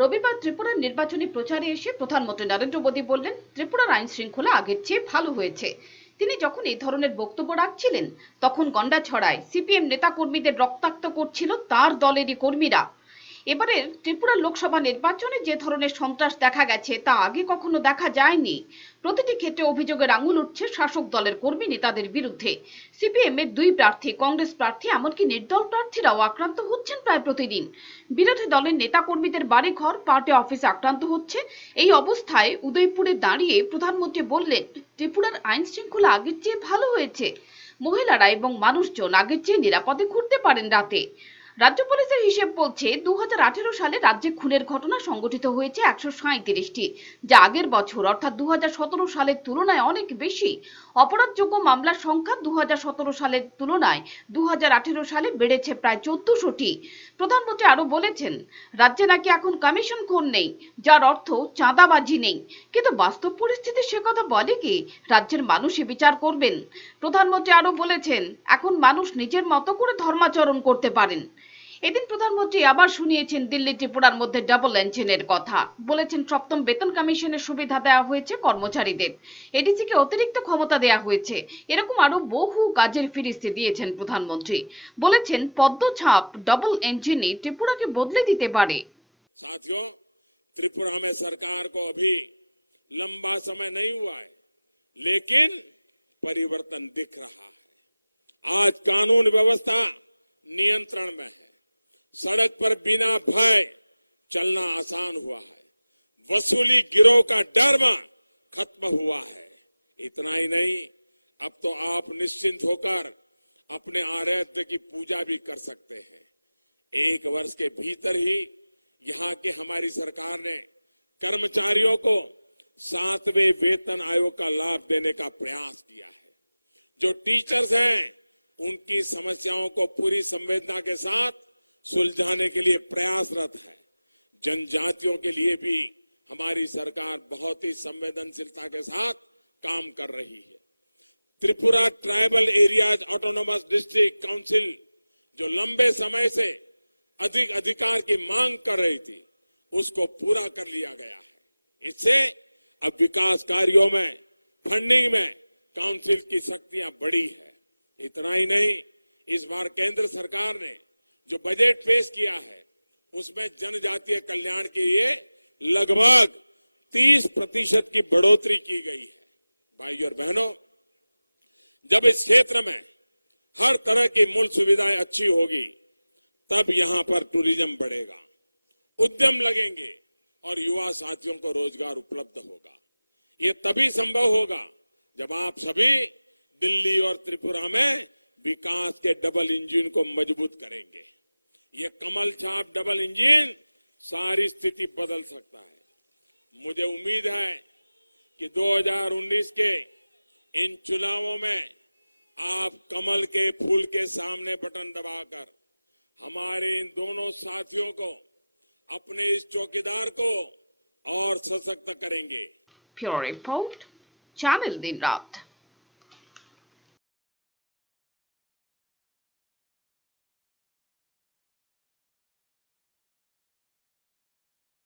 রবিবার ত্রিপুরার নির্বাচনী প্রচারে এসে প্রধানমন্ত্রী নরেন্দ্র মোদী বললেন, ত্রিপুরার আইন শৃঙ্খলা আগের চেয়ে ভালো হয়েছে। তিনি যখন এই ধরনের বক্তব্য রাখছিলেন, তখন গন্ডাছড়ায় সিপিএম নেতাকর্মীদের রক্তাক্ত করছিল তার দলেরই কর্মীরা। এবারের ত্রিপুরা লোকসভা নির্বাচনে যে ধরনের সন্ত্রাস দেখা গেছে তা আগে কখনো দেখা যায়নি। প্রতিটি ক্ষেত্রে অভিযোগের আঙুল উঠছে শাসক দলের কর্মী নেতাদের বিরুদ্ধে। সিপিএম এর দুই প্রার্থী, কংগ্রেস প্রার্থী এমনকি নির্দল প্রার্থীরাও আক্রান্ত হচ্ছেন প্রায় প্রতিদিন। বিরোধী দলের নেতাকর্মীদের বাড়িঘর, পার্টি অফিসে আক্রান্ত হচ্ছে। এই অবস্থায় উদয়পুরে দাঁড়িয়ে প্রধানমন্ত্রী বললেন, ত্রিপুরার আইন শৃঙ্খলা আগের চেয়ে ভালো হয়েছে। মহিলারা এবং মানুষজন আগের চেয়ে নিরাপদে ঘুরতে পারেন রাতে। রাজ্য পুলিশের হিসেব বলছে দু হাজার আঠেরো সালে রাজ্যে খুনের ঘটনা সংঘটিত হয়েছে একশো সাঁত্রিশটি যা আগের বছর, অর্থাৎ দু সালের তুলনায় অনেক বেশি। অপরাধযোগ্য মামলার সংখ্যা দু সালের তুলনায় দু সালে বেড়েছে প্রায় চোদ্দশোটি। প্রধানমন্ত্রী আরও বলেছেন, রাজ্যে নাকি এখন কমিশন খুন নেই, যার অর্থ চাঁদাবাজি নেই। কিন্তু বাস্তব পরিস্থিতি সে কথা বলে কি, রাজ্যের মানুষই বিচার করবেন? প্রধানমন্ত্রী আরও বলেছেন, এখন মানুষ নিজের মতো করে ধর্মাচরণ করতে পারেন। এদিন প্রধানমন্ত্রী আবার শুনিয়েছেন দিল্লি ত্রিপুরার মধ্যে ডাবল ইঞ্জিনের কথা বলেছেন সপ্তম বেতন কমিশনের সুবিধা দেওয়া হয়েছে কর্মচারীদের এডিসিকে অতিরিক্ত ক্ষমতা দেওয়া হয়েছে এরকম আরো বহু কাজের ফিরিস্তি দিয়েছেন প্রধানমন্ত্রী বলেছেন পদ্মছাপ ডাবল ইঞ্জিনই ত্রিপুরাকে বদলে দিতে পারে साथियों त्रिपुरा में सरकार को अभी लंबा समय नहीं हुआ है लेकिन परिवर्तन दिख रहा है आज कानून व्यवस्था नियंत्रण में है सड़क पर बिना भय चलना आसान हुआ है। वसूली गिरोह का डर खत्म हुआ है। इतना ही नहीं, अब तो आप निश्चिंत होकर अपने आराध्य की पूजा भी कर सकते हैं। एक वर्ष के भीतर ही यहाँ के हमारी सरकार ने कर्मचारियों को सातवें वेतन आयोग का लाभ देने का प्रयास किया है। जो टीचर्स हैं, उनकी समस्याओं को पूरी संवेदना के साथ सुलझाने के लिए प्रयासरत है। जनजातियों के लिए भी हमारी सरकार बहुत ही संवेदनशीलता के साथ काम कर रही है। Tripura tribal areas autonomous district council जो लंबे समय से अधिक अधिकार की मांग कर रही थी, उसको पूरा कर लिया गया है। इससे अब विकास कार्यों में फंडिंग में काउंसिल की शक्तियाँ बढ़ी है। इतना ही नहीं, इस बार केंद्र सरकार ने जो बजट पेश किया है, उसमें जनजातीय कल्याण के लिए लगभग 30 प्रतिशत की बढ़ोतरी की गई है। भाई और बहनों, जब इस क्षेत्र में हर तरह की मूल सुविधाएँ अच्छी होगी, तब यहाँ पर टूरिज़्म बढ़ेगा, उद्यम लगेंगे और युवा साथियों को रोज़गार उपलब्ध होगा। ये तभी संभव होगा जब आप सभी दिल्ली और त्रिपुरा में विकास के डबल इंजन को मज़बूत करेंगे। ये कमल छाप डबल इंजन, सारी स्थिति बदल सकता है। मुझे उम्मीद है कि 2019 के इन चुनावों में आप कमल के फूल के सामने बटन दबाकर हमारे इन दोनों साथियों को, अपने इस चौकीदार को और सशक्त करेंगे। प्योर रिपोर्ट चैनल दिन रात।